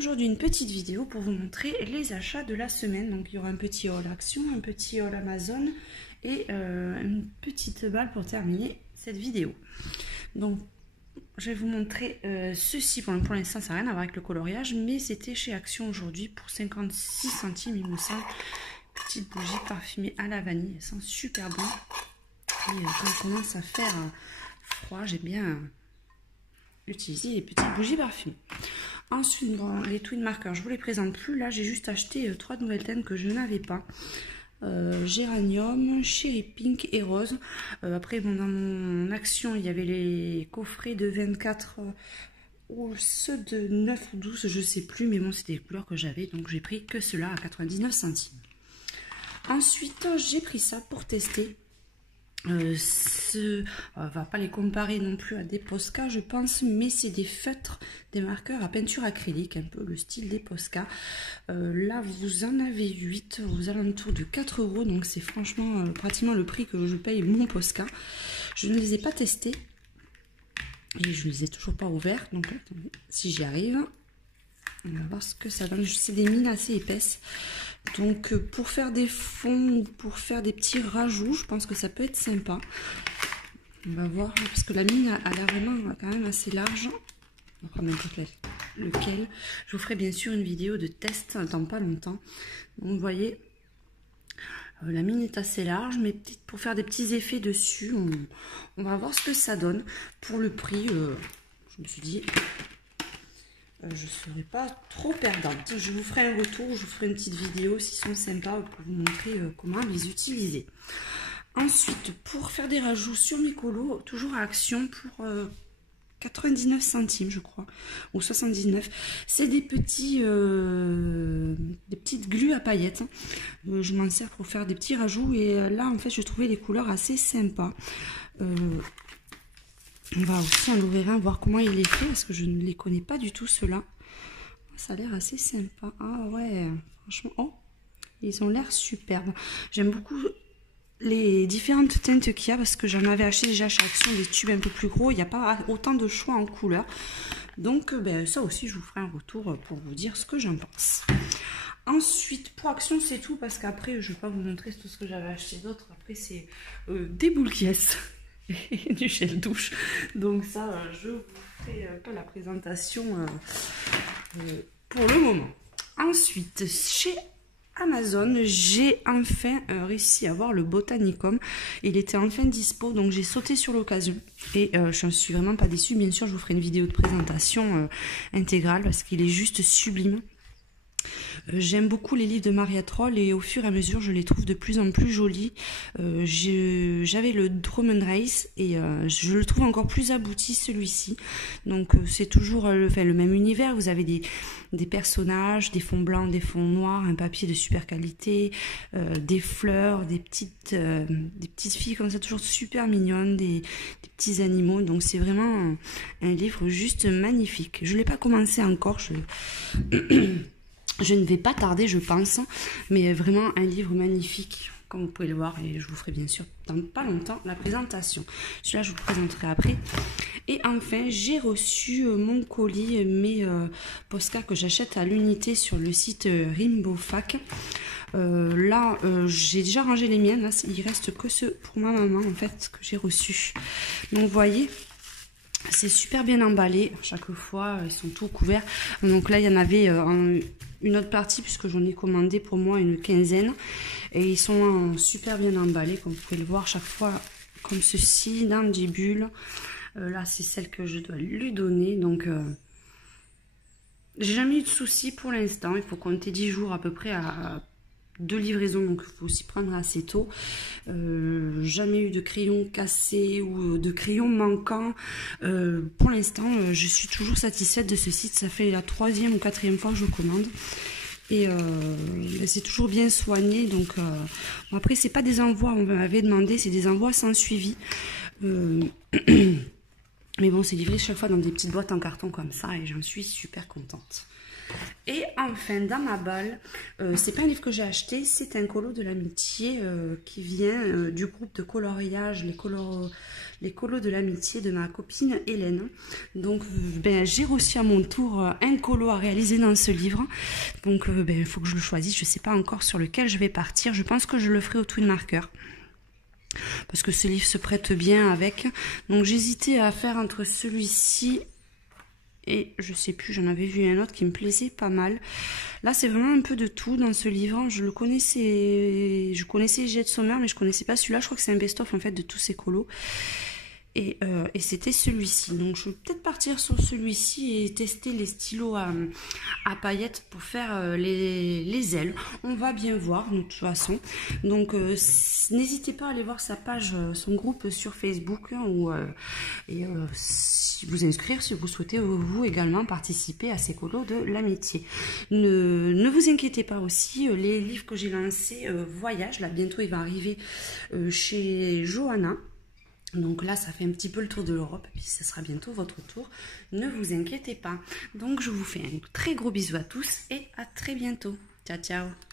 Aujourd'hui une petite vidéo pour vous montrer les achats de la semaine. Donc il y aura un petit haul Action, un petit haul Amazon et une petite balle pour terminer cette vidéo. Donc je vais vous montrer ceci. Pour l'instant ça n'a rien à voir avec le coloriage, mais c'était chez Action aujourd'hui pour 56 centimes il me semble. Petite bougie parfumée à la vanille, elle sent super bon. Et quand il commence à faire froid, j'aime bien utiliser les petites bougies parfumées. Ensuite, bon, les Twin Markers, je ne vous les présente plus. Là, j'ai juste acheté 3 nouvelles teintes que je n'avais pas. Géranium, Cherry Pink et Rose. Après, bon, dans mon Action, il y avait les coffrets de 24 ou ceux de 9 ou 12, je ne sais plus. Mais bon, c'était les couleurs que j'avais. Donc, j'ai pris que cela à 99 centimes. Ensuite, j'ai pris ça pour tester. On va pas les comparer non plus à des Posca je pense, mais c'est des feutres, des marqueurs à peinture acrylique, un peu le style des Posca. Là vous en avez 8 aux alentours de 4 €, donc c'est franchement pratiquement le prix que je paye mon Posca. Je ne les ai pas testés et je ne les ai toujours pas ouverts, donc attendez, si j'y arrive on va voir ce que ça donne. C'est des mines assez épaisses. Donc pour faire des fonds ou pour faire des petits rajouts, je pense que ça peut être sympa. On va voir, parce que la mine a l'air vraiment quand même assez large. On va prendre n'importe lequel. Je vous ferai bien sûr une vidéo de test dans pas longtemps. Donc vous voyez, la mine est assez large, mais pour faire des petits effets dessus, on va voir ce que ça donne. Pour le prix, je me suis dit... je ne serai pas trop perdante. Je vous ferai un retour, je vous ferai une petite vidéo s'ils sont sympas pour vous montrer comment les utiliser. Ensuite, pour faire des rajouts sur mes colos, toujours à Action pour 99 centimes je crois, ou 79. C'est des petites glues à paillettes. Je m'en sers pour faire des petits rajouts et là en fait je trouvais les couleurs assez sympas. On va aussi en ouvrir un, voir comment il est fait, parce que je ne les connais pas du tout, ceux-là. Ça a l'air assez sympa. Ah ouais, franchement, oh, ils ont l'air superbes. J'aime beaucoup les différentes teintes qu'il y a, parce que j'en avais acheté déjà chez Action des tubes un peu plus gros. Il n'y a pas autant de choix en couleurs. Donc, ben, ça aussi, je vous ferai un retour pour vous dire ce que j'en pense. Ensuite, pour Action, c'est tout, parce qu'après, je ne vais pas vous montrer tout ce que j'avais acheté d'autre. Après, c'est des boules caisses. Et du gel douche, donc ça je vous ferai pas la présentation pour le moment. Ensuite chez Amazon j'ai enfin réussi à avoir le Botanicum, il était enfin dispo, donc j'ai sauté sur l'occasion et je ne suis vraiment pas déçue. Bien sûr je vous ferai une vidéo de présentation intégrale parce qu'il est juste sublime. J'aime beaucoup les livres de Maria Troll et au fur et à mesure je les trouve de plus en plus jolis. J'avais le Drummond Race et je le trouve encore plus abouti celui-ci. Donc c'est toujours le même univers. Vous avez des personnages, des fonds blancs, des fonds noirs, un papier de super qualité, des fleurs, des petites filles comme ça, toujours super mignonnes, des petits animaux. Donc c'est vraiment un livre juste magnifique. Je ne l'ai pas commencé encore. Je ne vais pas tarder, je pense, mais vraiment un livre magnifique, comme vous pouvez le voir, et je vous ferai bien sûr dans pas longtemps la présentation. Celui-là, je vous présenterai après. Et enfin, j'ai reçu mon colis, mes Posca que j'achète à l'unité sur le site Rainbow Fac. Là, j'ai déjà rangé les miennes, là, il reste que ceux pour ma maman, en fait, que j'ai reçus. Donc, vous voyez... C'est super bien emballé, à chaque fois ils sont tout couverts. Donc là il y en avait une autre partie puisque j'en ai commandé pour moi une quinzaine. Et ils sont super bien emballés comme vous pouvez le voir chaque fois comme ceci dans des bulles. Là c'est celle que je dois lui donner. Donc j'ai jamais eu de soucis pour l'instant, il faut compter 10 jours à peu près de livraison, donc il faut s'y prendre assez tôt. Jamais eu de crayon cassé ou de crayon manquant. Pour l'instant je suis toujours satisfaite de ce site. Ça fait la 3e ou 4e fois que je commande et c'est toujours bien soigné. Donc bon, après c'est pas des envois, on m'avait demandé, c'est des envois sans suivi. Mais bon, c'est livré chaque fois dans des petites boîtes en carton comme ça et j'en suis super contente. Et enfin, dans ma balle, c'est pas un livre que j'ai acheté, c'est un colo de l'amitié qui vient du groupe de coloriage, les colos de l'amitié de ma copine Hélène. Donc, ben, j'ai reçu à mon tour un colo à réaliser dans ce livre. Donc, ben, il faut que je le choisisse. Je sais pas encore sur lequel je vais partir. Je pense que je le ferai au Twin Marker. Parce que ce livre se prête bien avec. Donc, j'hésitais à faire entre celui-ci et je sais plus, j'en avais vu un autre qui me plaisait pas mal. Là, c'est vraiment un peu de tout dans ce livre. Je connaissais Jet Sommer, mais je connaissais pas celui-là. Je crois que c'est un best-of en fait de tous ces colos. Et c'était celui-ci. Donc, je vais peut-être partir sur celui-ci et tester les stylos à paillettes pour faire les ailes. On va bien voir, de toute façon. Donc, n'hésitez pas à aller voir sa page, son groupe sur Facebook si vous inscrire si vous souhaitez vous également participer à ces colos de l'amitié. Ne vous inquiétez pas aussi, les livres que j'ai lancés voyagent. Là, bientôt, il va arriver chez Johanna. Donc là, ça fait un petit peu le tour de l'Europe, et puis ce sera bientôt votre tour. Ne vous inquiétez pas. Donc je vous fais un très gros bisou à tous et à très bientôt. Ciao, ciao.